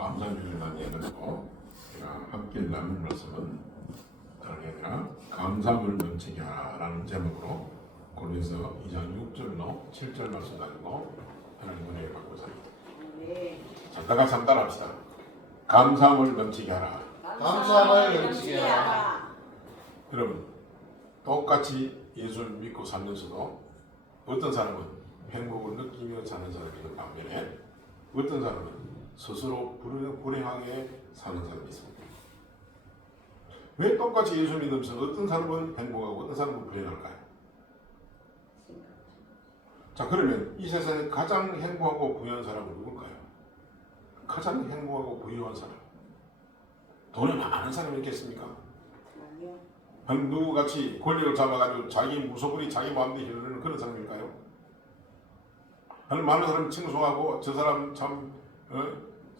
감사주에 대한 예배로 제가 함께 나눌 말씀은 다른 게 아니라 감사함을 넘치게 하라는 제목으로 고린도서 2장 6절로 7절 말씀 가지고 하나님 은혜를 받고 삽니다. 자, 다 같이 한번 따라합시다. 감사함을 넘치게 하라. 감사함을 넘치게 하라. 여러분, 똑같이 예수를 믿고 살면서도 어떤 사람은 행복을 느끼며 사는 사람이 있는 반면에 어떤 사람은 스스로 불행하게 사는 사람이 있습니다. 왜 똑같이 예수 믿으면서 어떤 사람은 행복하고 어떤 사람은 불행할까요? 자, 그러면 이 세상에 가장 행복하고 부유한 사람은 누굴까요? 가장 행복하고 부유한 사람. 돈이 많은 사람이 있겠습니까? 누구같이 권력을 잡아가지고 자기 무소불위 자기 마음대로 이루는 그런 사람일까요? 많은 사람이 칭송하고 저 사람 참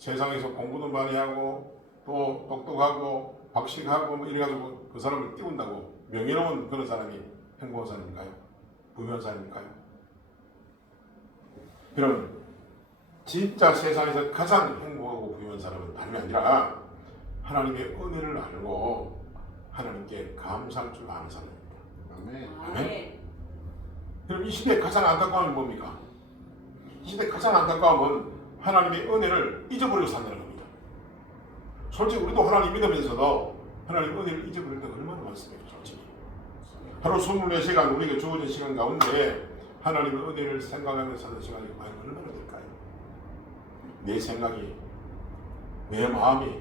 세상에서 공부도 많이 하고 또 똑똑하고 박식하고 뭐 이래가지고 그 사람을 띄운다고 명예로운 그런 사람이 행복한 사람일까요? 부유한 사람일까요? 그럼 진짜 세상에서 가장 행복하고 부유한 사람은 다름이 아니라 하나님의 은혜를 알고 하나님께 감사할 줄 아는 사람입니다. 아멘. 그럼 이 시대의 가장 안타까움이 뭡니까? 이 시대의 가장 안타까움은 하나님의 은혜를 잊어버리고 산다는 겁니다. 솔직히 우리도 하나님 믿으면서도 하나님의 은혜를 잊어버릴 때가 얼마나 많습니까? 솔직히 하루 24시간 우리에게 주어진 시간 가운데 하나님의 은혜를 생각하면서 사는 시간이 과연 얼마나 될까요? 내 생각이 내 마음이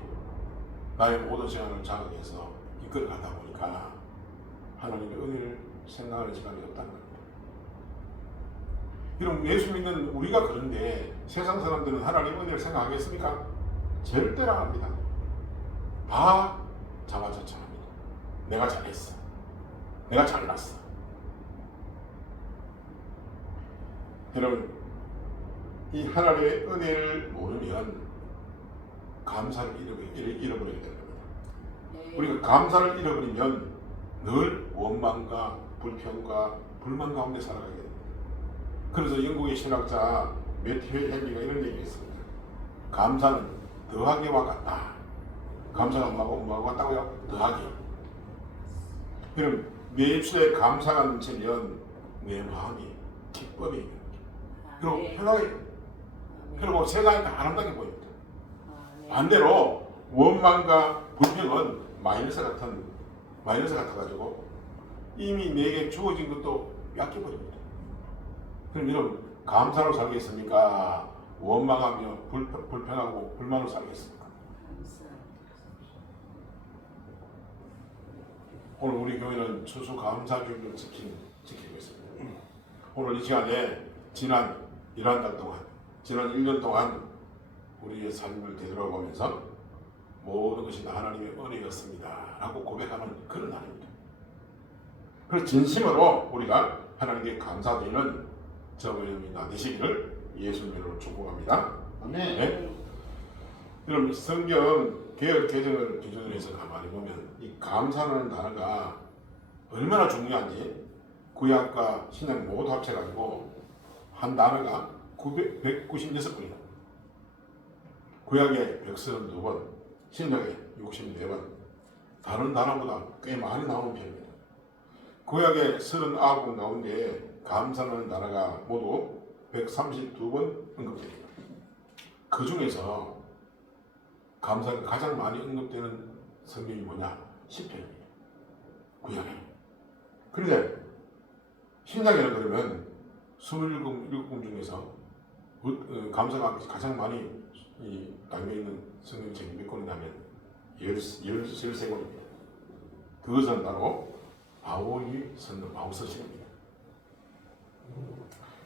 나의 모든 시간을 장악해서 이끌어가다 보니까 하나님의 은혜를 생각하는 시간이 없다는 겁니다. 이런 예수 믿는 우리가 그런데 세상 사람들은 하나님의 은혜를 생각하겠습니까? 절대로 안 합니다. 다 자화자찬합니다. 내가 잘했어. 내가 잘났어. 여러분, 이 하나님의 은혜를 모르면 감사를 잃어버리게 됩니다. 우리가 감사를 잃어버리면 늘 원망과 불평과 불만 가운데 살아가게 됩니다. 그래서 영국의 신학자 매튜 헨리가 이런 얘기를 했습니다. 감사는 더하기와 같다. 감사가 뭐하고 같다고요? 더하기. 그럼 내 입술에 감사가 넘치면 내 마음이 기쁨이 그리고 편하게 그리고 세상이 다 아름답게 보입니다. 반대로 원망과 불평은 마이너스 같아가지고 이미 내게 주어진 것도 뺏겨버립니다. 그럼 여러분 감사로 살겠습니까? 원망하며 불평하고 불만으로 살겠습니까? 오늘 우리 교회는 추수감사주일을 지키고 있습니다. 오늘 이 시간에 지난 11달 동안 지난 1년 동안 우리의 삶을 되돌아보면서 모든 것이 다 하나님의 은혜였습니다 라고 고백하는 그런 날입니다. 그래서 진심으로 우리가 하나님께 감사드리는 저녁이 다 되시기를 예수님으로 축복합니다. 아멘. 네? 여러분 성경 개혁 개정을 기준으로 해서 가만히 보면 이 감사라는 단어가 얼마나 중요한지 구약과 신약 모두 합쳐가지고 한 단어가 196번이다. 구약에 132번, 신약에 64번, 다른 단어보다 꽤 많이 나오는 편입니다. 구약에 39번 가운데 감사라는 단어가 모두 132번 언급됩니다. 그 중에서 감사가 가장 많이 언급되는 성경이 뭐냐? 시편입니다. 구약에. 그런데 신약에는 그러면 27권 중에서 감사가 가장 많이 담겨있는 성경책이 몇 권이냐면 13권입니다. 그것은 바로 바울이 썼는 바울서신입니다.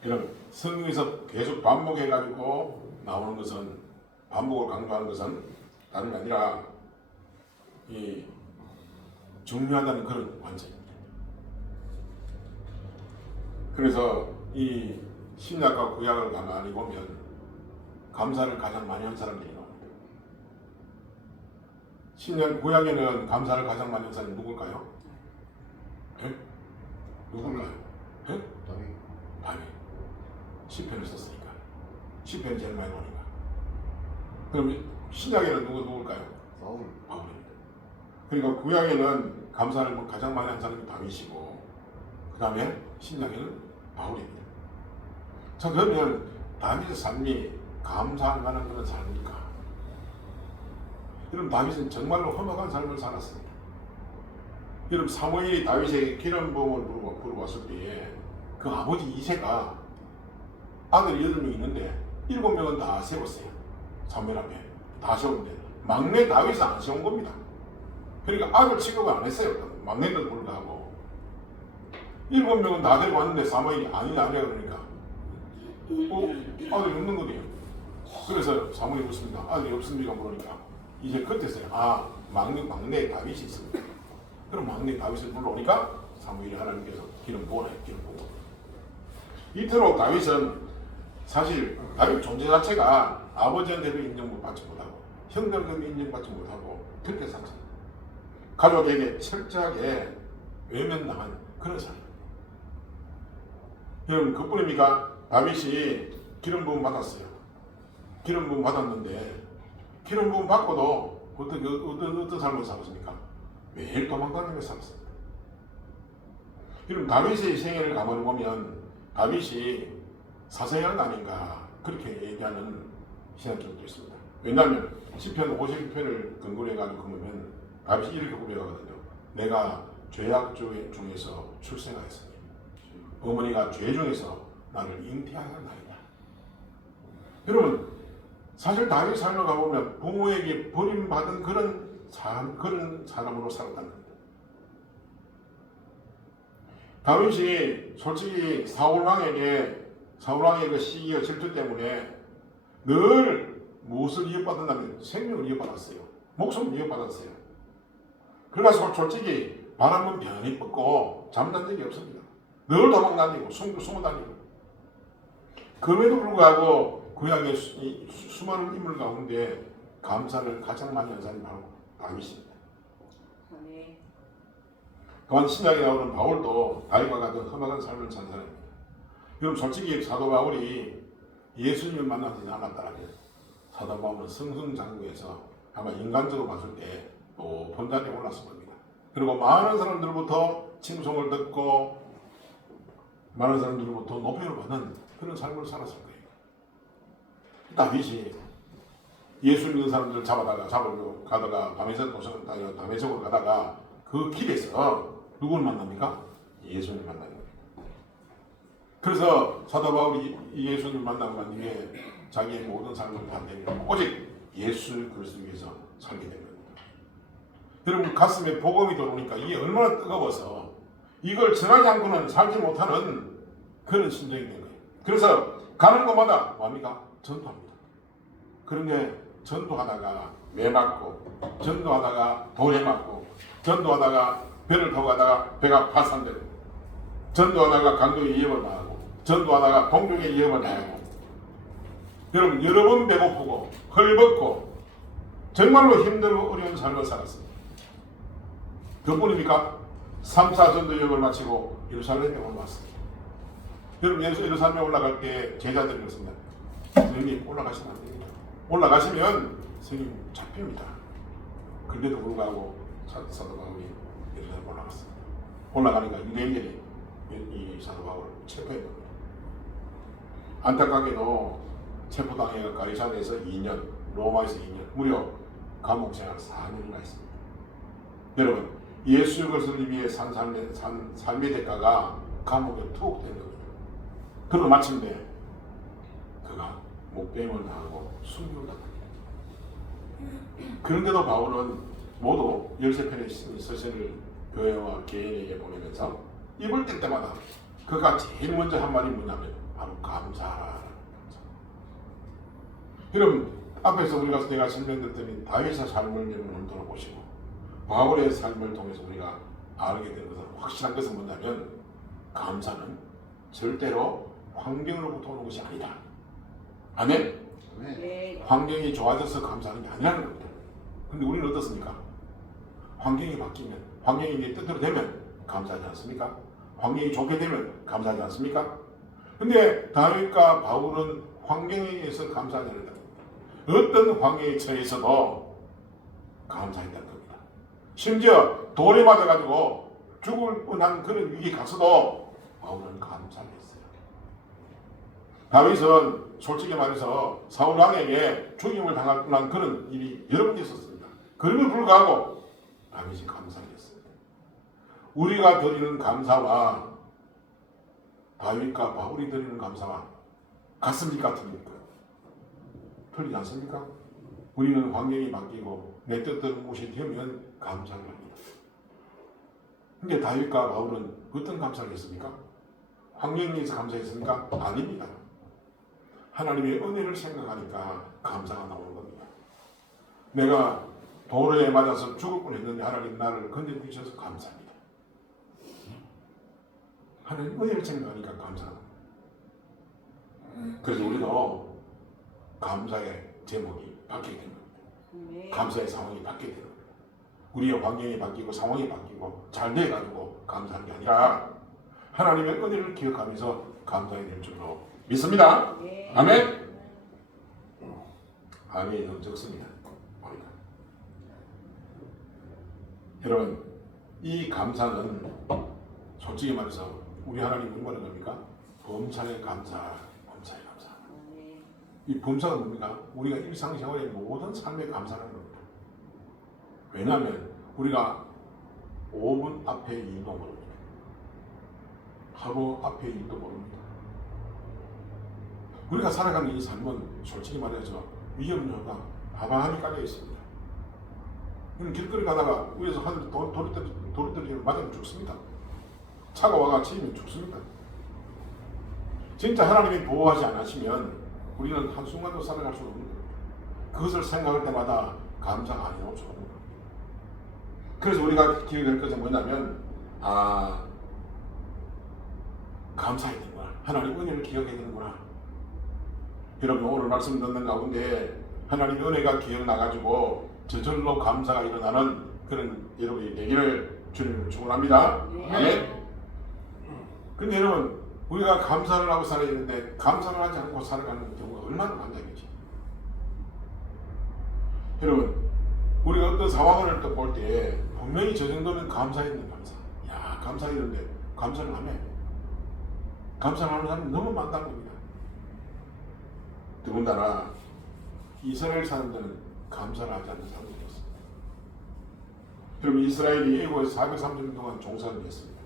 이런 성경에서 계속 반복해가지고 나오는 것은 반복을 강조하는 것은 다른 게 아니라 이 중요하다는 그런 관점입니다. 그래서 이 신약과 구약을 가만히 보면 감사를 가장 많이 한 사람들이 나옵니다. 신약 구약에는 감사를 가장 많이 한 사람이 누굴까요? 예? 누굴까요? 예? 다윗. 시편을 썼으니까. 시편이 제일 많이 나오니까. 그럼 신약에는 누굴까요? 바울. 바울입니다. 그러니까 구약에는 감사를 가장 많이 한 사람이 다윗이고 그 다음에 신약에는 바울입니다. 자, 그러면 다윗의 삶이 감사할 만한 그런 삶입니까? 여러분, 다윗은 정말로 험악한 삶을 살았습니다. 여러분, 사무엘이 다윗에게 기름 부음을 부르고 왔을 때에 그 아버지 이새가 아들이 8명 있는데 7명은 다 세웠어요. 사무엘 앞에 다 세웠는데 막내 다윗은 안 세운 겁니다. 그러니까 아들 취급을 안 했어요. 막내들 불구하고 7명은 다 데리고 왔는데 사무엘이 아니냐 그러니까 아들이 없는 거네요. 그래서 사무엘이 묻습니다. 아들이 없습니까? 물으니까 이제 그때서야 막내 다윗이 있습니다. 그럼 막내 다윗을 불러오니까 사무엘이 하나님께서 기름 부어놔요. 기름 부어. 이토록 다윗은 사실 다윗 존재 자체가 아버지한테도 인정받지 못하고 형들한테도 인정받지 못하고 그렇게 살았어요. 가족에게 철저하게 외면당한 그런 삶. 여러분, 그뿐입니까? 다윗이 기름 부음 받았어요. 기름 부음 받았는데 기름 부음 받고도 어떤 삶을 살았습니까? 매일 도망다니며 살았습니다. 여러분, 다윗의 생애를 가만히 보면 다윗이 사서양 아닌가 그렇게 얘기하는 신학적도 있습니다. 왜냐하면 시편 51편을 근거로 해가지고 보면 다윗이 이렇게 고백하거든요. 내가 죄악 중에서 출생하였으니 어머니가 죄 중에서 나를 잉태하였나이다. 여러분, 사실 다윗 삶을 가보면 부모에게 버림받은 그런 사람으로 살았다는 겁니다. 다윗이 솔직히 사울왕의 그 시기와 질투 때문에 늘 무엇을 이어받았냐면 생명을 이어받았어요. 목숨을 이어받았어요. 그래서 솔직히 바람은 변히 뻗고 잠단 적이 없습니다. 늘 도망다니고 숨어 다니고. 그럼에도 불구하고 구약의 수많은 인물 가운데 감사를 가장 많이 한 사람이 바로 다윗입니다. 또한 신약에 나오는 바울도 다윗과 같은 험악한 삶을 산 사람입니다. 여러분, 솔직히 사도 바울이 예수님을 만나지 않았다면 사도 바울은 승승장구해서 아마 인간적으로 봤을 때 높은 자리에 올랐을 겁니다. 그리고 많은 사람들로부터 칭송을 듣고 많은 사람들로부터 높임을 받는 그런 삶을 살았을 거예요. 다윗이 예수 믿는 사람들을 잡으러 가다가 다메섹으로 가다가 그 길에서 누구를 만납니까? 예수님을 만나는 겁니다. 그래서 사도 바울이 예수님을 만나고 난 뒤에 자기의 모든 삶을 다 내밀고 오직 예수 그리스도 위해서 살게 된 겁니다. 여러분, 가슴에 복음이 들어오니까 이게 얼마나 뜨거워서 이걸 전하지 않고는 살지 못하는 그런 심정이 된 거예요. 그래서 가는 곳마다 뭡니까? 전도합니다. 그런데 전도하다가 매 맞고, 전도하다가 돌에 맞고, 전도하다가 배를 타고 가다가 배가 파산되고, 전도하다가 강도의 위협을 당하고, 전도하다가 동족의 위협을 당하고, 여러분, 여러 번 배고프고 헐벗고 정말로 힘들고 어려운 삶을 살았습니다. 그뿐입니까? 3차 전도 여행을 마치고 예루살렘에 올라왔습니다. 여러분, 예루살렘에 올라갈 때 제자들이 그랬습니다. 선생님, 올라가시면 안 됩니다. 올라가시면 선생님 잡힙니다. 그런데도 불구하고 사도 바울이 예루살렘에 올라갔습니다. 올라가니까 유대인들이 이 사도 바울을 체포해 봅니다. 안타깝게도 체포당해 가리사에서 2년, 로마에서 2년, 무려 감옥 생활 4년이나 했습니다. 여러분, 예수 그리스도를 위해 산 삶의 대가가 감옥에 투옥된 겁니다. 그리고 마침내 그가 목배임을 당하고 순교를 당합니다. 그런데도 바울은 모두 13편의 서신을 교회와 개인에게 보내면서 입을 뗄 때마다 그가 제일 먼저 한 말이 뭐냐면 바로 감사라는 거죠. 여러분, 앞에서 내가 설명드렸더니 다윗의 삶을 여러분 돌아보시고 바울의 삶을 통해서 우리가 알게 된 것은, 확실한 것은 뭐냐면 감사는 절대로 환경으로부터 오는 것이 아니다. 아멘? 네. 환경이 좋아져서 감사하는 게 아니라는 겁니다. 근데 우리는 어떻습니까? 환경이 바뀌면, 환경이 내 뜻대로 되면 감사하지 않습니까? 환경이 좋게 되면 감사하지 않습니까? 근데 다윗과 바울은 환경에 의해서 감사하지 않는다. 어떤 환경에 처해서도 감사했다는 겁니다. 심지어 돌에 맞아가지고 죽을 뻔한 그런 위기에 갔어도 바울은 감사를 했어요. 다윗은 솔직히 말해서 사울 왕에게 죽임을 당할 뻔한 그런 일이 여러 번 있었습니다. 그럼에도 불구하고 다윗이 감사를 했습니다. 우리가 드리는 감사와 다윗과 바울이 드리는 감사와 같습니까? 틀립니까? 틀리지 않습니까? 우리는 환경이 바뀌고 내 뜻대로 무엇이 되면 감사를 합니다. 근데 다윗과 바울은 어떤 감사를 했습니까? 환경에 의해서 감사했습니까? 아닙니다. 하나님의 은혜를 생각하니까 감사가 나오는 겁니다. 내가 도로에 맞아서 죽을 뻔했는데 하나님 나를 건져주셔서 감사합니다. 하나님 은혜를 생각하니까 감사합니다. 그래서 우리도 감사의 제목이 바뀌게 됩니다. 감사의 상황이 바뀌게 됩니다. 우리의 환경이 바뀌고 상황이 바뀌고 잘 돼가지고 감사하는 게 아니라 하나님의 은혜를 기억하면서 감사해야 될 줄로 믿습니다. 아멘. 아멘이 너무 적습니다. 여러분, 이 감사는 솔직히 말해서 우리 하나님 뭐라는 겁니까? 범사에 감사, 범사에 감사. 이 범사가 뭡니까? 우리가 일상생활의 모든 삶에 감사하는 겁니다. 왜냐하면 우리가 5분 앞에 일도 모릅니다. 하루 앞에 일도 모릅니다. 우리가 살아가는 이 삶은 솔직히 말해서 위험요가 바바하니 깔려 있습니다. 길거리 가다가 위에서 하늘 돌이 떨어지면 맞으면 죽습니다. 차가 와가 치면 죽습니다. 진짜 하나님이 보호하지 않으시면 우리는 한순간도 살아갈 수가 없는 겁니다. 그것을 생각할 때마다 감사가 안 나올 수가 없는 겁니다. 그래서 우리가 기억할 것은 뭐냐면 감사해야 되는구나. 하나님 은혜를 기억해야 되는구나. 여러분 오늘 말씀 듣는 가운데 하나님의 은혜가 기억나가지고 저절로 감사가 일어나는 그런 여러분이 되기를 주님을 축원합니다. 아멘. 근데 여러분 우리가 감사를 하고 살아야 되는데 감사를 하지 않고 살아가는 경우가 얼마나 많냐겠지. 여러분 우리가 어떤 상황을 또 볼 때 분명히 저 정도면 감사해야 되는 감사. 야 감사해야 되는데 감사를 안 해. 감사를 하는 사람이 너무 많다는 겁니다. 더군다나 이스라엘 사람들은 감사를 하지 않는 사람들이었습니다. 여러분 이스라엘이 애국에서 430년 동안 종살이를 했습니다.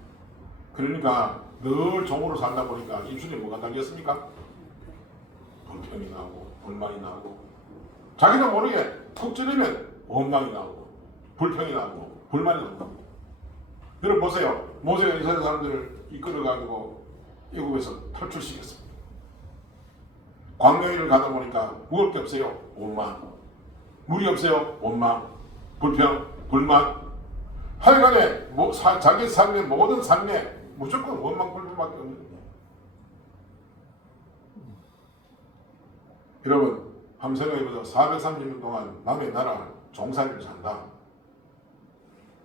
그러니까 늘 종으로 살다 보니까 입술에 뭐가 달렸습니까? 불평이 나오고 불만이 나오고 자기도 모르게 툭 찌르면 원망이 나오고 불평이 나오고 불만이 나오고. 여러분 보세요. 모세가 이스라엘 사람들을 이끌어가지고 애국에서 탈출시켰습니다. 광야를 가다 보니까 먹을 게 없어요. 원망. 물이 없어요. 원망. 불평. 불만. 하여간에 자기 삶의 모든 삶에 무조건 원망 불평밖에 없는 거예요. 여러분 한번 생각해보세요. 430년 동안 남의 나라 종살이를 산다.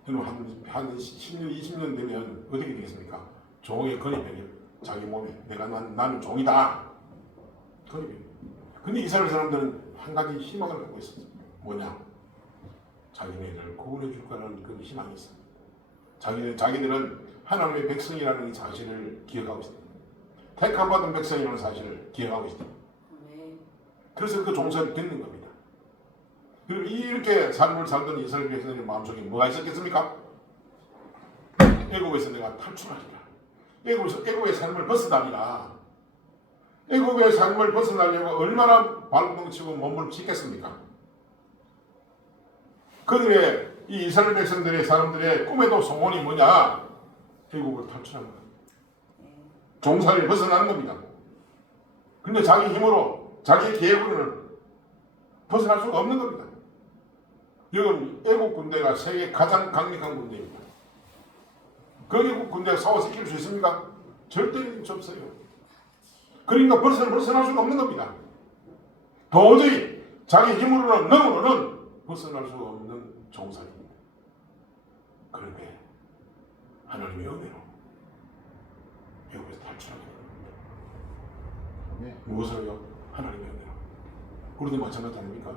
여러분 한 10년 20년 되면 어떻게 되겠습니까? 종의 건입해요. 자기 몸에 나는 종이다. 근데 이스라엘 사람들은 한 가지 희망을 갖고 있었어요. 뭐냐? 자기네를 구원해 줄 거라는 그 희망이 있어요. 자기들은 하나님의 백성이라는 이 사실을 기억하고 있습니다. 택함받은 백성이라는 사실을 기억하고 있습니다. 그래서 그 종살이를 겪는 겁니다. 그리고 이렇게 삶을 살던 이스라엘 백성의 마음속에 뭐가 있었겠습니까? 애국에서 내가 탈출하리라. 애국의 삶을 벗어나리라. 애국의 삶을 벗어나려고 얼마나 발버둥치고 몸을 찢겠습니까? 그들의 이 이스라엘 백성들의 사람들의 꿈에도 소원이 뭐냐? 애국을 탈출하는 겁니다. 종살이를 벗어나는 겁니다. 근데 자기 힘으로 자기 계획으로는 벗어날 수가 없는 겁니다. 여러분 애국 군대가 세계 가장 강력한 군대입니다. 그 애국 군대가 싸워서 이길 수 있습니까? 절대 이길 수 없어요. 그러니까 벗어날 수가 없는 겁니다. 도저히 자기 힘으로는 능으로는 벗어날 수가 없는 종살이입니다. 그런데 하나님의 은혜로 애국에서 탈출하게 됩니다. 무엇으로요? 하나님의 은혜로. 우리도 마찬가지 아닙니까?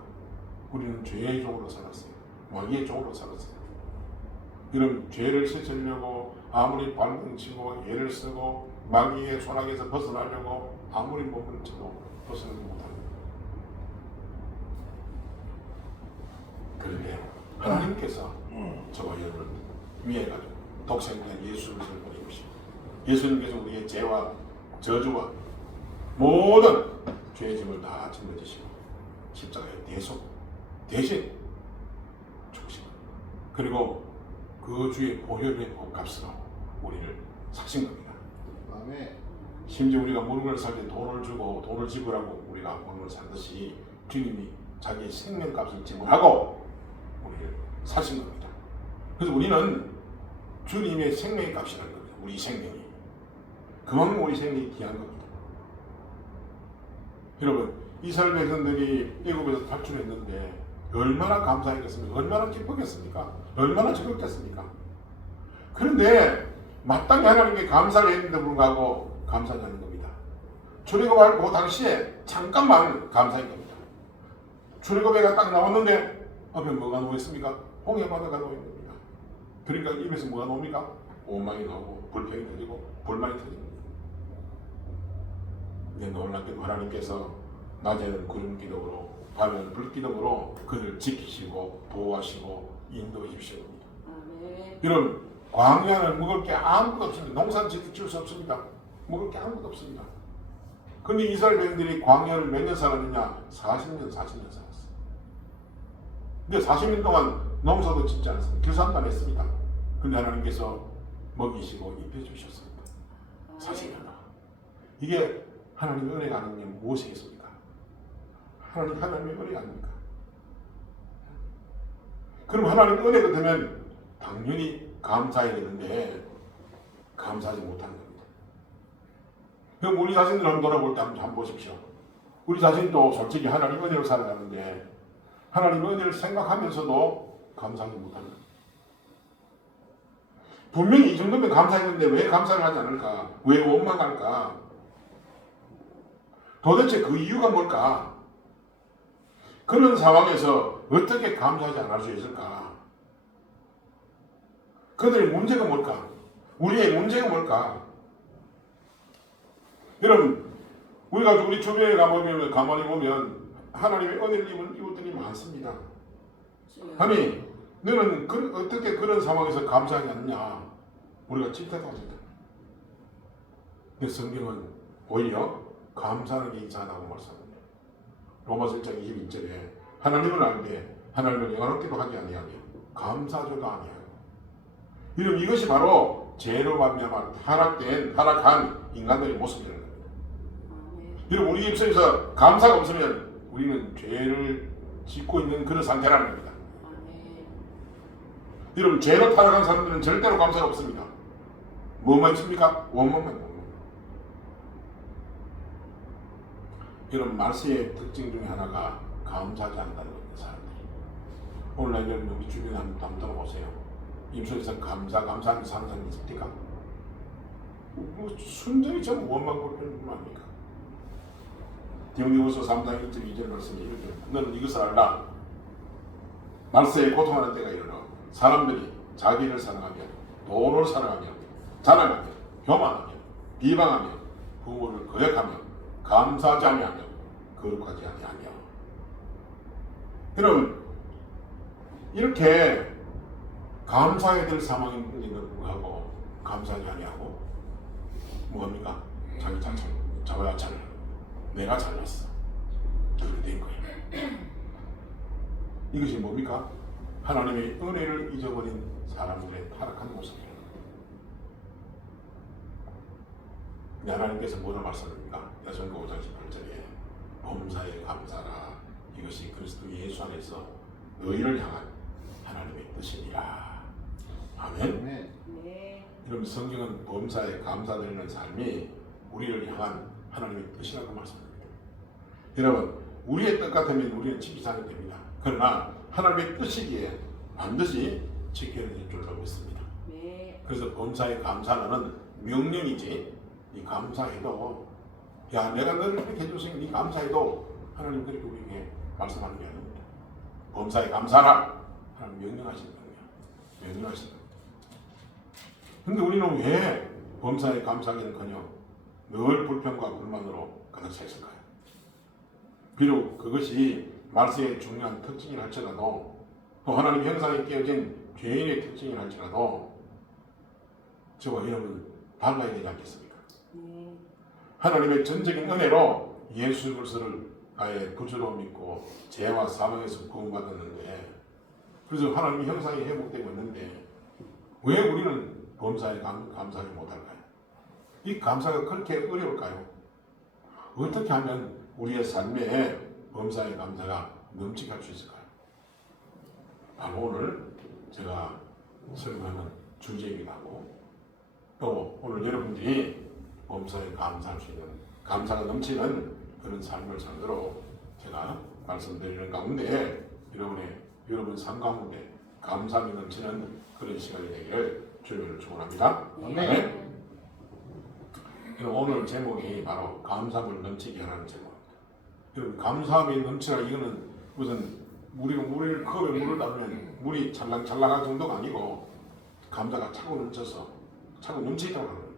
우리는 죄의 종으로 살았어요. 마귀의 종으로 살았어요. 이런 죄를 씻으려고 아무리 발등 치고 애를 쓰고 마귀의 손아귀에서 벗어나려고 아무리 몸을 쳐도 벗어나지 못합니다. 그런데 하나님께서 저와 여러분을 위해 가지고 독생자인 예수를 보내주시고 예수님께서 우리의 죄와 저주와 모든 죄의 짐을 다 짊어지시고 십자가에 대신 죽으시고 그리고 그 주의 보혈의 복값으로 우리를 사신 겁니다. 아멘. 심지어 우리가 무릎을 살 때 돈을 주고 돈을 지불하고 우리가 무릎을 살듯이 주님이 자기의 생명값을 지불하고 우리를 사신 겁니다. 그래서 우리는 주님의 생명의 값이라는 겁니다. 우리 생명이. 그만큼 우리 생명이 귀한 겁니다. 여러분, 이스라엘 백성들이 애굽에서 탈출했는데 얼마나 감사했겠습니까? 얼마나 기뻤겠습니까? 얼마나 즐겁겠습니까? 그런데 마땅히 하나님께 감사를 했는데 불구하고 감사하지 않는 겁니다. 출애굽할 그 당시에 잠깐만 감사한 겁니다. 출애굽해가 딱 나왔는데 앞에 뭐가 놓여있습니까? 홍해바다가 놓여있습니다. 그러니까 입에서 뭐가 나옵니까? 오만이 나오고 불평이 터지고 불만이 터집니다. 근데 놀랍게도 하나님께서 낮에는 구름 기둥으로 밤에는 불 기둥으로 그를 지키시고 보호하시고 인도해 주시는 겁니다. 여러분 광야는 먹을 게 아무것도 없습니다. 농사는 지을 수 없습니다. 먹을 게 아무것도 없습니다. 그런데 이스라엘 백성들이 광야를 몇 년 살았느냐? 40년 살았어요. 근데 40년 동안 농사도 짓지 않았습니다. 길산도 안 했습니다. 근데 하나님께서 먹이시고 입혀주셨습니다. 40년 동안. 이게 하나님의 은혜가 아니면 무엇이 있습니까? 하나님의 은혜가 아닙니까? 그럼 하나님의 은혜가 되면 당연히 감사해야 되는데 감사하지 못하는 겁니다. 그럼 우리 자신들 한번 돌아볼 때 한번 보십시오. 우리 자신도 솔직히 하나님의 은혜로 살아가는데 하나님의 은혜를 생각하면서도 감사하지 못하는 겁니다. 분명히 이 정도면 감사했는데 왜 감사를 하지 않을까? 왜 원망할까? 도대체 그 이유가 뭘까? 그런 상황에서 어떻게 감사하지 않을 수 있을까? 그들의 문제가 뭘까? 우리의 문제가 뭘까? 여러분, 우리가 우리 주변에 가만히 보면 하나님의 은혜를 입은 이웃들이 많습니다. 아니, 너는 어떻게 그런 상황에서 감사하지 않냐? 우리가 질타도 하잖아. 근데 성경은 오히려 감사하는 게 이상하다고 말씀합니다. 로마서 1장 21절에 하나님은 알되 하나님은 영원롭게도 하지 아니하며 감사조도 아니하고. 이런 이것이 바로 죄로 말미암아 타락한 인간들의 모습이라는 겁니다. 여러분 우리 입술에서 감사가 없으면 우리는 죄를 짓고 있는 그런 상태라는 겁니다. 여러분 죄로 타락한 사람들은 절대로 감사가 없습니다. 뭐만 있습니까? 원망만. 여러분 말세의 특징 중에 하나가 감사하지 않는다는 겁니다. 사람들이. 오늘날 여러분 우리 주변에 한번 돌아보세요. 입술에서 감사하는 사는 사람이 있습니까? 순전히 좀 원망 불평 아닙니까? 디모데후서 3장 1절 2절 말씀이 이렇게 너는 이것을 알라. 말세에 고통하는 때가 이르러 사람들이 자기를 사랑하며 돈을 사랑하며 자랑하며 교만하며 비방하며 부모를 거역하며 감사하지 아니하며 거룩하지 아니하며. 여러분 이렇게 감사해야 될 상황인데도 불구하고 감사하지 아니하고 뭐합니까? 자기가 잘 내가 잘났어. 그렇게 된 거예요. 이것이 뭡니까? 하나님의 은혜를 잊어버린 사람들의 타락한 모습이에요. 근데 하나님께서 뭐라 말씀합니까? 야선거 5장 18절에 범사에 감사라. 이것이 그리스도 예수 안에서 너희를 향한 하나님의 뜻이니라. 아멘. 네. 여러분 성경은 범사에 감사드리는 삶이 우리를 향한 하나님의 뜻이라고 말씀합니다. 여러분 우리의 뜻 같으면 우리는 지키지 않아도 됩니다. 그러나 하나님의 뜻이기에 반드시 지켜야 될 줄로 믿습니다. 네. 그래서 범사에 감사는 명령이지. 네 감사해도 야 내가 너를 이렇게 해줬으니 네 감사해도 하나님 그렇게 우리에게 말씀하는 게 아닙니다. 범사에 감사하라 하나님 명령하신 거예요. 명령하신 거예요. 근데 우리는 왜 범사에 감사하기는커녕 늘 불평과 불만으로 가득 차 있을까요? 비록 그것이 말세의 중요한 특징이라 할지라도 또 하나님 형상에 끼어진 죄인의 특징이라 할지라도 저와 여러분 달라야 되지 않겠습니까? 하나님의 전적인 은혜로 예수 그리스도를 아예 구주로 믿고 죄와 사망에서 구원받았는데 그래서 하나님의 형상이 회복되고 있는데 왜 우리는 범사에 감사하지 못할까요? 이 감사가 그렇게 어려울까요? 어떻게 하면 우리의 삶에 범사의 감사가 넘치게 할 수 있을까요? 바로 오늘 제가 설명하는 주제이기도 하고 또 오늘 여러분들이 범사에 감사할 수 있는 감사가 넘치는 그런 삶을 상대로 제가 말씀드리는 가운데 여러분 삶 가운데 감사함이 넘치는 그런 시간이 되기를 주님을 축원합니다. 아멘. 오늘 제목이 바로 감사함을 넘치게 하라는 제목입니다. 여러분 감사함이 넘치라 이거는 무슨 물을 컵에 물을 담으면 물이 찰랑찰랑할 정도가 아니고 감사가 차고 넘쳐서 차고 넘치다고 하는 겁니다.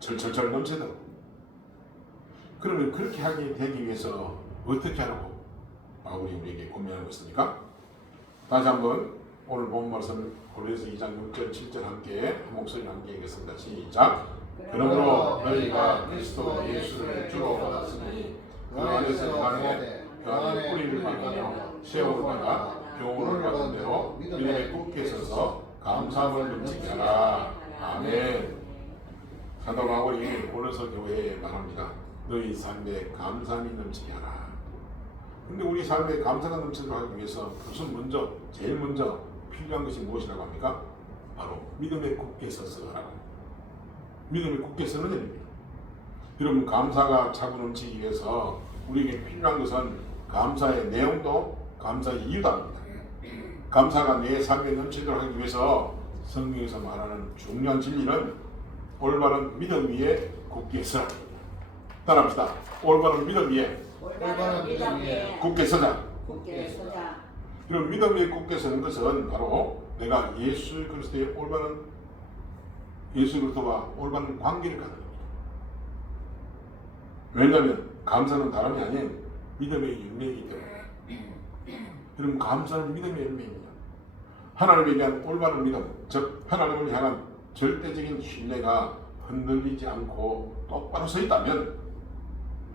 철철철 넘치도록. 그러면 그렇게 하게 되기 위해서 어떻게 하라고 바울이 우리에게 권면하고 있습니까? 다시 한번 오늘 본 말씀 고린도서 2장 6절 7절 함께 한 목소리 함께 읽겠습니다. 시작. 그러므로 너희가 그리스도 예수를 주로 받았으니 그 안에서 행하되 그 안에 뿌리를 받으며 세움을 받아 교훈을 받은 대로 믿음에 굳게 서서 감사함을 넘치게 하라. 아멘. 사도 바울이 고린도 교회에 말합니다. 너희 삶에 감사함이 넘치게 하라. 근데 우리 삶에 감사가 넘치도록 하기 위해서 제일 먼저 필요한 것이 무엇이라고 합니까? 바로 믿음에 굳게 서서 하라고. 믿음에 굳게 서는 일입니다. 여러분 감사가 차고 넘치기 위해서 우리에게 필요한 것은 감사의 내용도 감사의 이유도 아닙니다. 감사가 내 삶에 넘치도록 하기 위해서 성경에서 말하는 중요한 진리는 올바른 믿음 위에 굳게 서라. 따라합시다. 올바른 믿음 위에 굳게 서자. 그럼 믿음 위에 굳게 서는 것은 바로 내가 예수 그리스도와 올바른 관계를 갖는 겁니다. 왜냐하면 감사는 다름이 아닌 믿음의 열매이기 때문에. 여러분 감사는 믿음의 열매입니다. 하나님에 대한 올바른 믿음, 즉 하나님을 향한 절대적인 신뢰가 흔들리지 않고 똑바로 서 있다면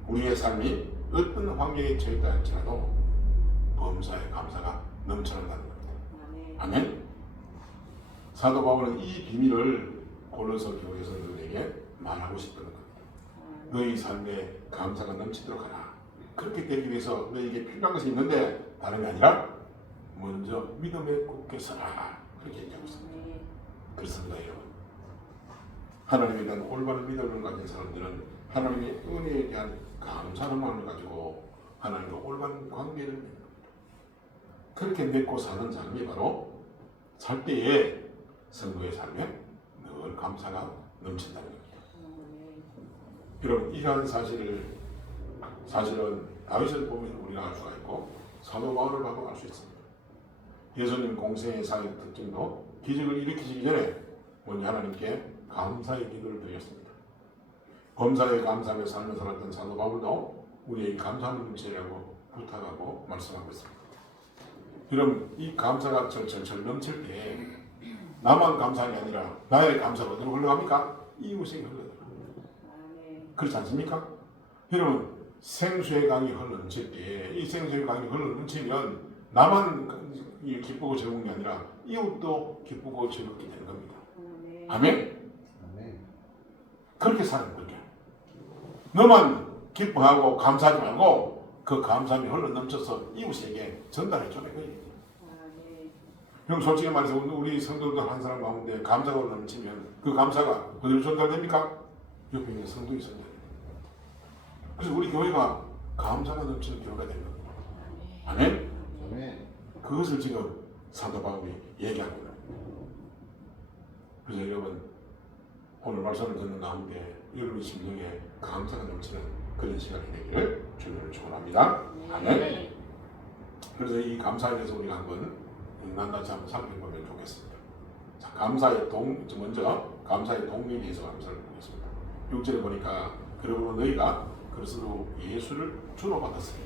우리의 삶이 어떤 환경에 처했다 할지라도 범사의 감사가 넘쳐난다는 겁니다. 아멘. 사도 바울은 이 비밀을 고린도 교회 성도들에게 말하고 싶은 겁니다. 너희 삶에 감사가 넘치도록 하라. 그렇게 되기 위해서 너희에게 필요한 것이 있는데 다름이 아니라 먼저 믿음에 굳게 서라. 그렇게 얘기하고 있습니다. 그렇습니다, 여러분. 하나님에 대한 올바른 믿음을 가진 사람들은 하나님의 은혜에 대한 감사하는 마음을 가지고 하나님과 올바른 관계를 맺는 겁니다. 그렇게 맺고 사는 사람이 바로 살 때에 성도의 삶에 늘 감사가 넘친다는 겁니다. 여러분 이러한 사실은 다윗을 보면 우리가 알 수가 있고 사도 바울을 봐도 알 수 있습니다. 예수님 공생의 사역 특징도 기적을 일으키시기 전에 먼저 하나님께 감사의 기도를 드렸습니다. 범사에 감사하며 삶을 살았던 사도 바울도 우리에게 감사하는 문제라고 부탁하고 말씀하고 있습니다. 여러분 이 감사가 철철철 넘칠 때 나만 감사한 게 아니라 나의 감사가 어디로 흘러갑니까? 이웃에게 흘러갑니다. 그렇지 않습니까? 여러분 생수의 강이 흘러넘칠 때 이 생수의 강이 흘러넘치면 나만 기쁘고 즐거운 게 아니라 이웃도 기쁘고 즐겁게 되는 겁니다. 아멘? 그렇게 사는 거죠. 너만 기뻐하고 감사하지 말고 그 감사함이 흘러넘쳐서 이웃에게 전달해 줘야 거예요. 그럼 솔직히 말해서 우리 성도들 한 사람 가운데 감사가 넘치면 그 감사가 어디로 전달됩니까? 옆에 있는 성도에 전달됩니다. 그래서 우리 교회가 감사가 넘치는 교회가 되는 겁니다. 아멘? 그것을 지금 사도 바울이 얘기하고 있는 겁니다. 그래서 여러분 오늘 말씀을 듣는 가운데 여러분의 심령에 감사가 넘치는 그런 시간이 되기를 주님을 축원합니다. 아멘. 그래서 이 감사에 대해서 우리가 한번 낱낱이 한번 살펴보면 좋겠습니다. 자, 먼저 감사의 동기에 대해서 한번 살펴보겠습니다. 6절에 보니까 그러므로 너희가 그리스도 예수를 주로 받았으니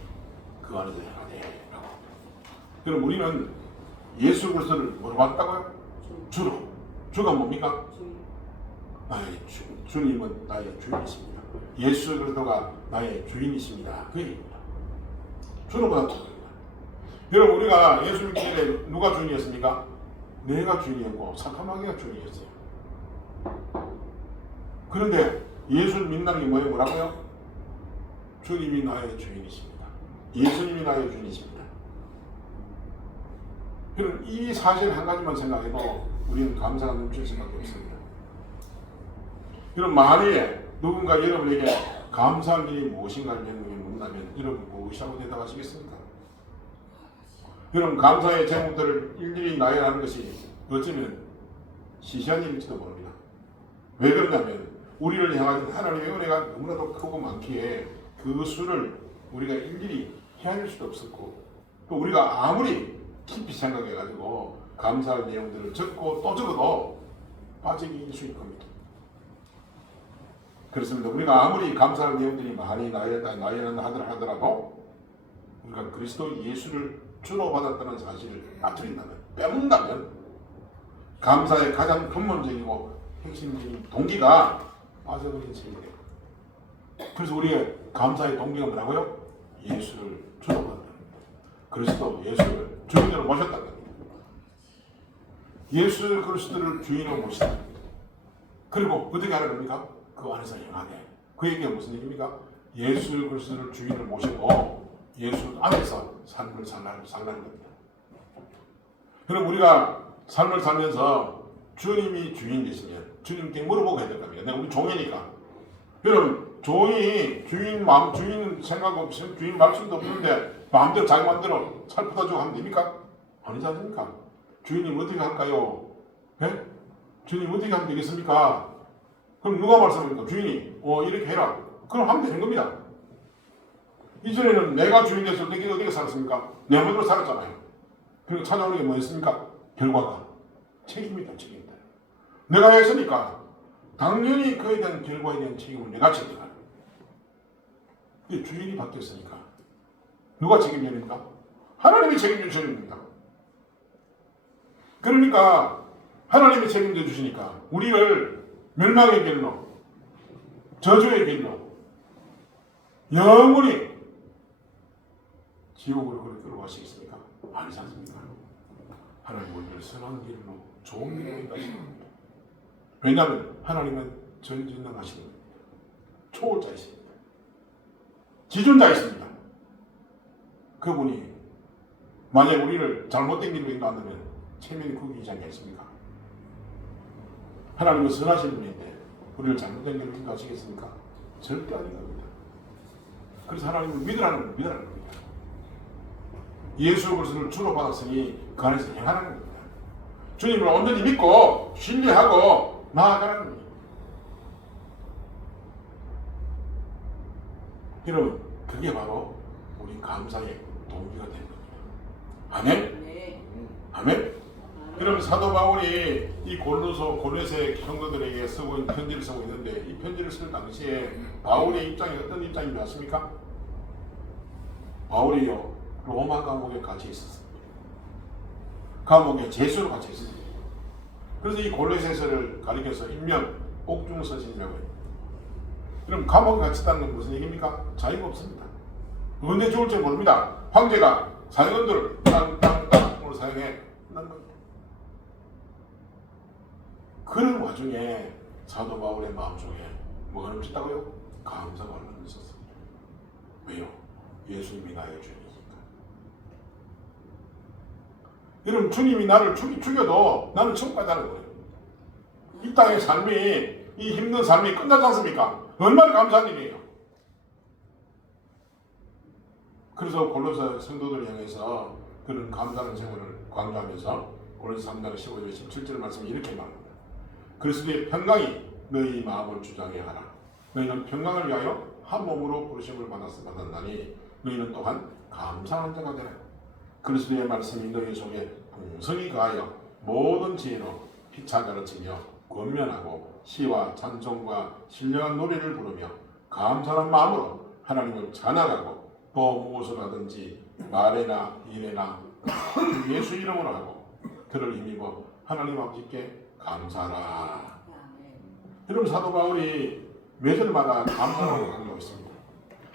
그 안에서 행하되 라고. 그럼 우리는 예수 그리스도를 뭐로 받았다고요? 주로. 주가 뭡니까? 주님은 나의 주인이십니다. 예수 그리스도가 나의 주인이십니다. 그 얘기입니다. 주로 받았다는 겁니다. 여러분, 우리가 예수 믿기 전에 누가 주인이었습니까? 내가 주인이었고 사탄마귀가 주인이었어요. 그런데 예수를 믿는다는 게 뭐라고요? 주님이 나의 주인이십니다. 예수님이 나의 주인이십니다. 그럼 이 사실 한 가지만 생각해도 우리는 감사가 넘칠 수밖에 없습니다. 그럼 만약에 누군가 여러분에게 감사할 일이 무엇인가를 묻는다면 여러분 무엇이라고 대답하시겠습니까? 여러분, 감사의 제목들을 일일이 나열하는 것이 어쩌면 시시한 일일지도 모릅니다. 왜 그러냐면 우리를 향한 하나님의 은혜가 너무나도 크고 많기에 그 수를 우리가 일일이 헤아릴 수도 없었고, 또 우리가 아무리 깊이 생각해가지고 감사할 내용들을 적고 또 적어도 빠지기 일수일 겁니다. 그렇습니다. 우리가 아무리 감사할 내용들이 많이 나열한다 하더라도 우리가 그리스도 예수를 주로 받았다는 사실을 빠뜨린다면, 빼먹는다면 감사의 가장 근본적이고 핵심적인 동기가 빠져버린 셈이 돼요. 그래서 우리의 감사의 동기가 뭐라고요? 예수를 주로 받았다는 겁니다. 그리스도 예수를 주인으로 모셨다는 겁니다. 예수 그리스도를 주인으로 모시다. 그리고 어떻게 하는 겁니까? 그 안에서 행하되. 그 얘기가 무슨 얘기입니까? 예수 그리스도를 주인으로 모시고 예수 안에서 삶을 살라는 겁니다. 그럼 우리가 삶을 살면서 주님이 주인 되시면 주님께 물어보고 해야 될 겁니다. 내가 우리 종이니까. 여러분, 종이 주인 마음, 주인 생각 없이 주인 말씀도 없는데 마음대로 자기 마음대로 살펴다 주고 하면 됩니까? 아니지 않습니까? 주인님 어떻게 할까요? 예? 주님 어떻게 하면 되겠습니까? 그럼 누가 말씀합니까? 주인이 이렇게 해라. 그럼 하면 되는 겁니다. 이전에는 내가 주인 됐을 때 어떻게 살았습니까? 내 마음대로 살았잖아요. 그리고 찾아오는 게 뭐였습니까? 결과가 책임이다, 책임이다. 내가 했으니까 당연히 그에 대한 결과에 대한 책임을 내가 책임져야 합니다. 주인이 바뀌었으니까 누가 책임져야 됩니까? 하나님이 책임져 주셔야 됩니다. 그러니까 하나님이 책임져 주시니까 우리를 멸망의 길로, 저주의 길로, 영원히 지옥으로 그렇게 끌어가시겠습니까? 아니지 않습니까? 하나님 우리를 선한 길로, 좋은 길로 인도하시는 겁니다. 왜냐하면 하나님은 전진능하시는 겁니다. 초월자이십니다. 지존자이십니다. 그분이 만약 우리를 잘못된 길로 인도한다면 체면이 구기지 않겠습니까? 하나님은 선하신 분인데 우리를 잘못된 길로 인도하시겠습니까? 절대 아닌 겁니다. 그래서 하나님을 믿으라는 겁니다. 예수 그리스도를 주로 받았으니 그 안에서 행하는 겁니다. 주님을 온전히 믿고 신뢰하고 나아가는 겁니다. 여러분, 그게 바로 우리 감사의 동기가 되는 겁니다. 아멘? 네. 아멘? 그럼 사도 바울이 이 골로새 성도들에게 쓰고 있는 편지를 쓰고 있는데 이 편지를 쓸 당시에 바울의 입장이 어떤 입장인지 아십니까? 바울이요, 로마 감옥에 갇혀 있었습니다. 감옥에 죄수로 갇혀 있었습니다. 그래서 이 골로새서를 가리켜서 일명 옥중서신이라고 해요. 그럼 감옥에 갇혔다는 건 무슨 얘기입니까? 자유가 없습니다. 언제 죽을지 모릅니다. 황제가 사형들을 땅으로 사용해 끝난 겁니다. 그런 와중에 사도 바울의 마음속에 뭐가 넘쳤다고요? 감사가 넘쳤습니다. 왜요? 예수님이 나의 주님이니까. 여러분, 주님이 나를 죽여도 나는 천국 가자는 거예요. 이 땅의 삶이, 이 힘든 삶이 끝나지 않습니까? 얼마나 감사한 일이에요. 그래서 골로새 성도들을 향해서 그런 감사하는 생활을 강조하면서 골로새 3장 15절 17절 말씀이 이렇게 말합니다. 그리스도의 평강이 너희 마음을 주장해 하라. 너희는 평강을 위하여 한 몸으로 부르심을 받았나니 너희는 또한 감사하는 자가 되라. 그리스도의 말씀이 너희 속에 풍성히 가하여 모든 지혜로 피차 가르치며 권면하고 시와 찬송과 신령한 노래를 부르며 감사한 마음으로 하나님을 찬양하고 또 무엇을 하든지 말에나 일에나 주 예수 이름으로 하고 그를 힘입어 하나님 아버지께 감사하라. 여러분 사도 바울이 매절마다 감사하고 강조하고 있습니다.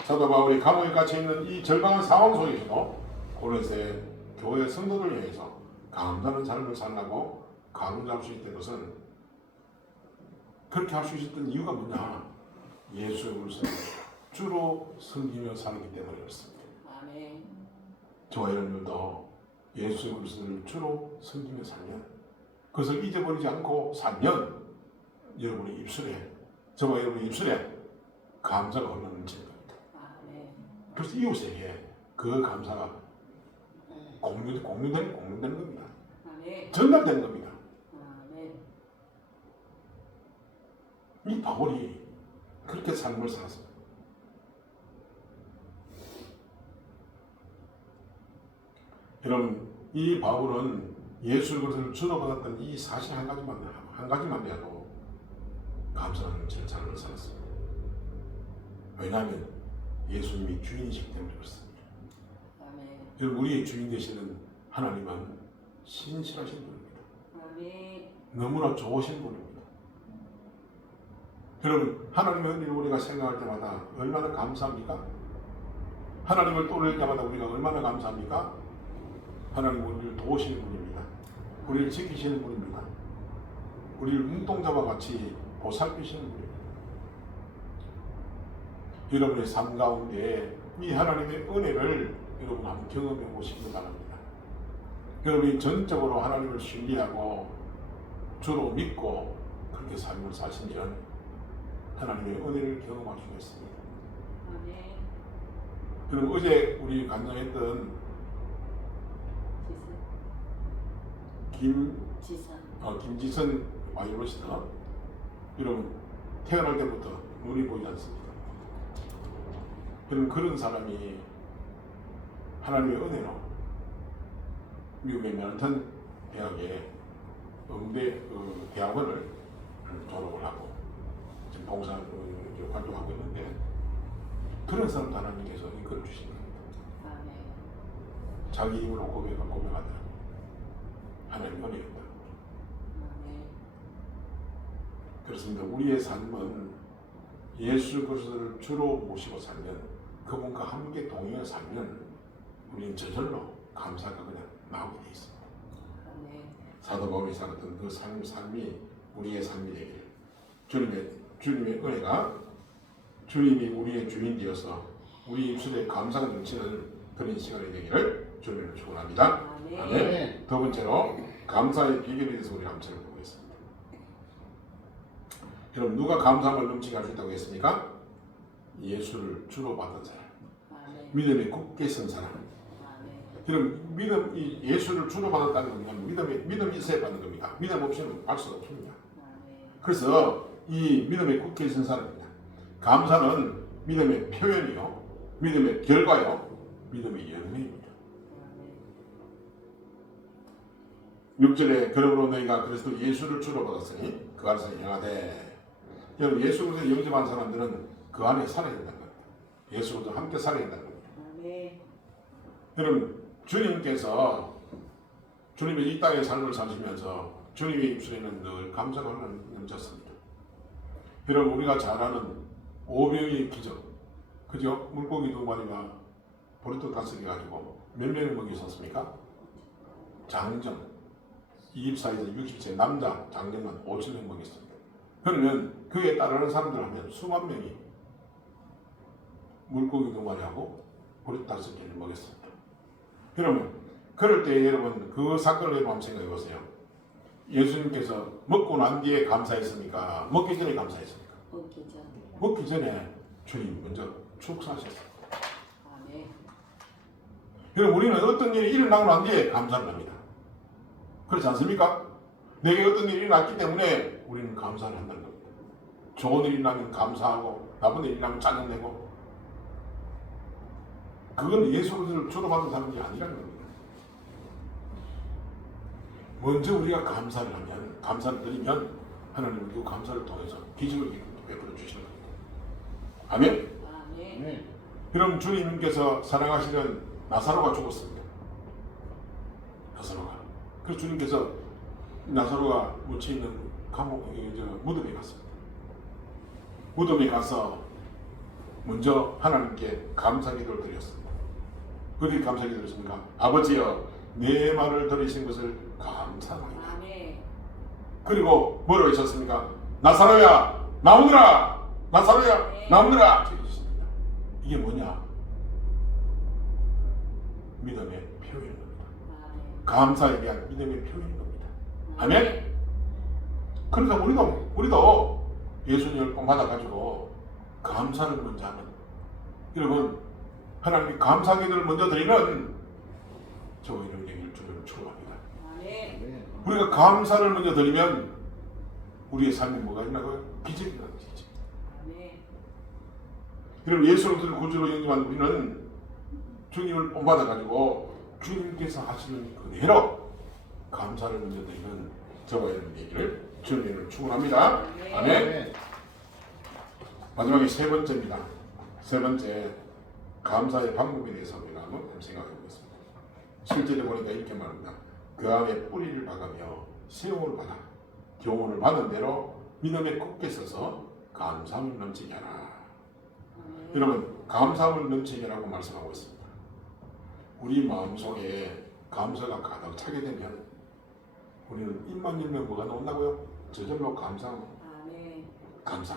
사도 바울이 감옥에 갇혀 있는 이 절박한 상황 속에서도 고린도의 교회 성도들 위해서 감사하는 삶을 살라고 강조할 수 있다는 것은 그렇게 할 수 있었던 이유가 뭐냐? 예수의 그리스도를 주로 섬기며 살기 때문에 그렇습니다. 아멘. 저와 여러분들도 예수의 그리스도를 주로 섬기며 살면 그것을 잊어버리지 않고 살면 여러분의 입술에 저와 여러분의 입술에 감사가 흘러넘치는 겁니다. 아멘. 그래서 이웃에게 그 감사가 공유되는 겁니다. 아멘. 전달되는 겁니다. 아멘. 이 바울이 그렇게 삶을 살았습니다. 여러분 이 바울은 예수 그리스도를 주로 받았던 이 사실 한 가지만 돼도 감사하는 삶을 살았습니다. 왜냐하면 예수님이 주인이시기 때문에 그렇습니다. 아멘. 여러분 우리의 주인 되시는 하나님은 신실하신 분입니다. 아멘. 너무나 좋으신 분입니다. 여러분 하나님의 은혜를 우리가 생각할 때마다 얼마나 감사합니까? 하나님을 떠올릴 때마다 우리가 얼마나 감사합니까? 하나님은 우리를 도우시는 분입니다. 우리를 지키시는 분입니다. 우리를 눈동자와 같이 보살피시는 분입니다. 여러분의 삶 가운데 이 하나님의 은혜를 여러분 한번 경험해 보시기 바랍니다. 여러분이 전적으로 하나님을 신뢰하고 주로 믿고 그렇게 삶을 사시면 하나님의 은혜를 경험할 수 있습니다. 아멘. 그럼 어제 우리 간증했던 김지선 바이올리스트 여러분 태어날 때부터 눈이 보이지 않습니다. 그런 사람이 하나님의 은혜로 미국의 맨하탄 대학의 음대 대학원을 졸업을 하고 지금 봉사 활동하고 있는데 그런 사람도 하나님께서 이끌어 주신 겁니다. 아멘. 자기 힘으로 고백하더라고요. 하나님 은혜였다. 아멘. 그렇습니다. 우리의 삶은 예수 그리스도를 주로 모시고 살면 그분과 함께 동행해 살면 우리는 저절로 감사가 그냥 나오게 돼 있습니다. 아멘. 사도 바울이 살았던 그 삶이 우리의 삶이 되기를 주님의 은혜가 주님이 우리의 주인 되어서 우리 입술에 감사가 넘치는 그런 시간이 되기를 주님을 축원합니다. 아멘. 아멘. 두 번째로 감사의 비결에 대해서 우리 한번 살펴보겠습니다. 여러분 누가 감사함을 넘치게 할 수 있다고 했습니까? 예수를 주로 받은 사람, 아멘. 믿음에 굳게 선 사람. 아멘. 여러분 예수를 주로 받았다는 건 믿음이 있어야 받는 겁니다. 믿음 없이는 할 수가 없습니다. 아멘. 그래서 이 믿음에 굳게 선 사람입니다. 감사는 믿음의 표현이요, 믿음의 결과요, 믿음의 열매입니다. 6절에 그러므로 너희가 그리스도 예수를 주로 받았으니 그 안에서 행하되. 여러분 예수 그리스도를 영접한 사람들은 그 안에 살아야 된다는 겁니다. 예수 그리스도와 함께 살아야 된다는 겁니다. 아멘. 여러분 주님께서 주님의 이 땅의 삶을 사시면서 주님의 입술에는 늘 감사가 넘쳤습니다. 여러분 우리가 잘 아는 오병이의 기적, 그죠? 물고기 2마리와 보리떡 5개 가지고 몇 명을 먹이셨습니까? 장정 24에서 60세 남자 장정만 5,000명 먹였습니다. 그러면 그에 따르는 사람들 하면 수만 명이 물고기 2마리하고 보리떡 5개를 먹였습니다. 여러분 그럴 때 여러분 그 사건을 여러분 한번 생각해 보세요. 예수님께서 먹고 난 뒤에 감사했습니까? 먹기 전에 감사했습니까? 먹기 전에 주님 먼저 축사하셨습니다. 아멘. 그럼 우리는 어떤 일이 일어나고 난 뒤에 감사를 합니다. 그렇지 않습니까? 내게 어떤 일이 일어났기 때문에 우리는 감사를 한다는 겁니다. 좋은 일이 일어나면 감사하고 나쁜 일이 일어나면 짜증내고, 그건 예수 그리스도를 주로 받은 사람이 아니라는 겁니다. 먼저 우리가 감사를 드리면 하나님은 그 감사를 통해서 기적을 베풀어 주시는 겁니다. 아멘. 아멘. 그럼 주님께서 사랑하시는 나사로가 죽었습니다. 나사로가. 그래서 주님께서 나사로가 묻혀 있는 무덤에 갔습니다. 무덤에 가서 먼저 하나님께 감사 기도를 드렸습니다. 어떻게 감사 기도를 드렸습니까? 아버지여, 내 말을 들으신 것을 감사합니다. 아멘. 그리고 뭐라고 하셨습니까? 나사로야 나오느라, 나사로야 네. 나오느라 해주셨습니다. 이게 뭐냐? 믿음의 표현인 겁니다. 아멘. 감사에 대한 믿음의 표현인 겁니다. 아멘. 그래서 우리도 예수님을 받아가지고 감사를 먼저 하는, 여러분 하나님께 감사 기도를 먼저 드리는 저와 이런 얘기를 주님을 축원합니다. 아멘. 우리가 감사를 먼저 드리면 우리의 삶에 뭐가 있나고요? 기적이 나는 거죠. 아멘. 여러분 예수를 구주로 영접한 우리는 주님을 본받아가지고 주님께서 하시는 그대로 감사를 먼저 드리는 저와 이런 얘기를 주님을 축원합니다. 아멘. 마지막에 세 번째입니다. 세 번째, 감사의 방법에 대해서 우리가 한번 생각해 보겠습니다. 실제로 보니까 이렇게 말합니다. 그 안에 뿌리를 박으며 세움을 받아 교훈을 받은 대로 믿음에 굳게 서서 감사함을 넘치게 하라. 아멘. 여러분, 감사함을 넘치게 하라고 말씀하고 있습니다. 우리 마음속에 감사가 가득 차게 되면 우리는 입만 열면 뭐가 나온다고요? 저절로 감사. 아멘. 감사.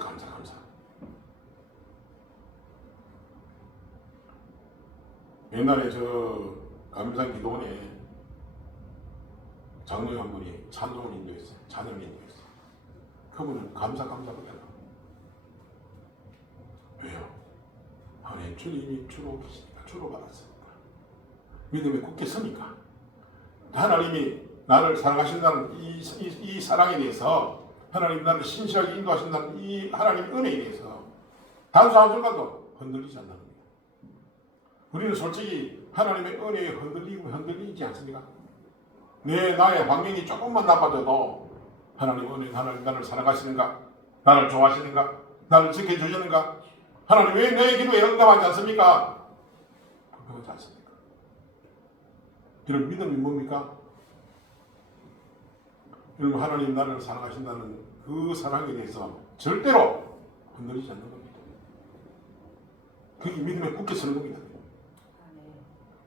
옛날에 저 감산 기도원에 장로님 한 분이 찬송을 인도했어요. 찬양을 인도했어요. 그분은 감사 그랬어요. 왜요? 안에 주님이 주로 계시니까, 주로 받았으니까, 믿음에 굳게 서니까, 하나님이 나를 사랑하신다는 이 사랑에 대해서, 하나님이 나를 신실하게 인도하신다는 이 하나님의 은혜에 대해서 단순한 순간도 흔들리지 않는 겁니다. 우리는 솔직히 하나님의 은혜에 흔들리지 않습니까? 나의 환경이 조금만 나빠져도 하나님 은혜, 하나님 나를 사랑하시는가? 나를 좋아하시는가? 나를 지켜주시는가? 하나님 왜 내 기도에 응답하지 않습니까? 불평하지 않습니까? 이런 믿음이 뭡니까? 여러분, 하나님 나를 사랑하신다는 그 사랑에 대해서 절대로 흔들리지 않는 겁니다. 그게 믿음에 굳게 서는 겁니다.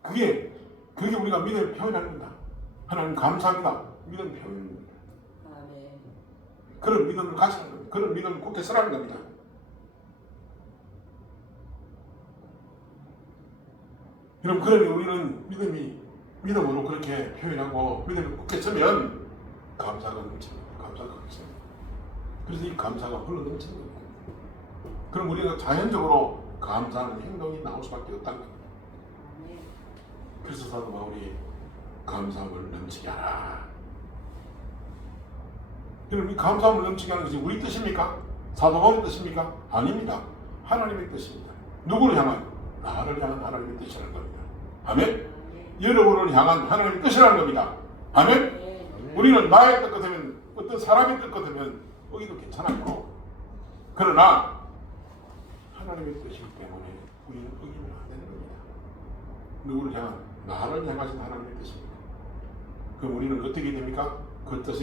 그게 우리가 믿음을 표현하는 겁니다. 하나님 감사합니다. 믿음 표현입니다. 아멘. 그런 믿음을 가지는 겁니다. 그런 믿음을 굳게 서라는 겁니다. 여러분, 그러니 우리는 믿음으로 그렇게 표현하고 믿음을 굳게 서면 감사가 넘칩니다. 감사가 넘칩니다. 그래서 이 감사가 흘러 넘치는 겁니다. 그럼 우리가 자연적으로 감사하는 행동이 나올 수밖에 없다는 겁니다. 그래서 사도 바울이 감사함을 넘치게 하라. 여러분, 이 감사함을 넘치게 하는 것이 우리 뜻입니까? 사도 바울의 뜻입니까? 아닙니다. 하나님의 뜻입니다. 누구를 향한? 나를 향한 하나님의 뜻이라는 겁니다. 아멘? 여러분을 향한 하나님의 뜻이라는 겁니다. 아멘? 우리는 나의 뜻 같으면, 어떤 사람의 뜻 같으면 거기도 괜찮아요. 그러나 하나님의 뜻이기 때문에 우리는 의기면 안 되는 겁니다. 누구를 향한? 나를 향하신 하나님의 뜻입니다. 그럼 우리는 어떻게 됩니까? 그 뜻이